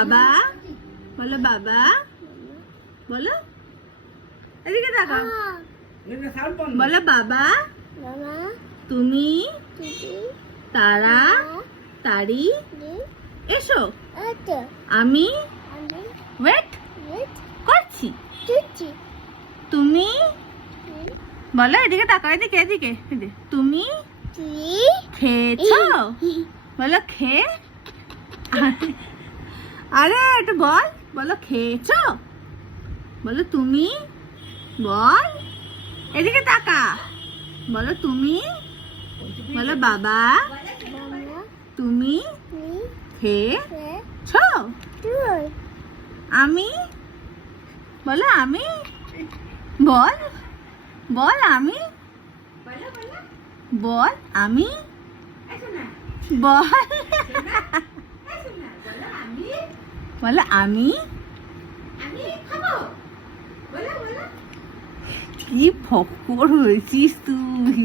বাবা বলো, বাবা বলো, এদিকে তাকাও, বলো বাবা তুমি তারা তাড়ি এসো, আমি ওয়েট করছি, তুমি বলো, এদিকে তাকাও, এদিকে এদিকে, তুমি খেয়েছো, বলো খেয়ে, আরে একটু বল, বলো খেয়েছো, বলো তুমি, বল এদিকে তাকা, বলো তুমি, বলো বাবা তুমি খেয়েছো, আমি বলো, আমি বল, বল আমি, বল আমি, বল বলো আমি, কি ফক্কর হয়েছিস তুই।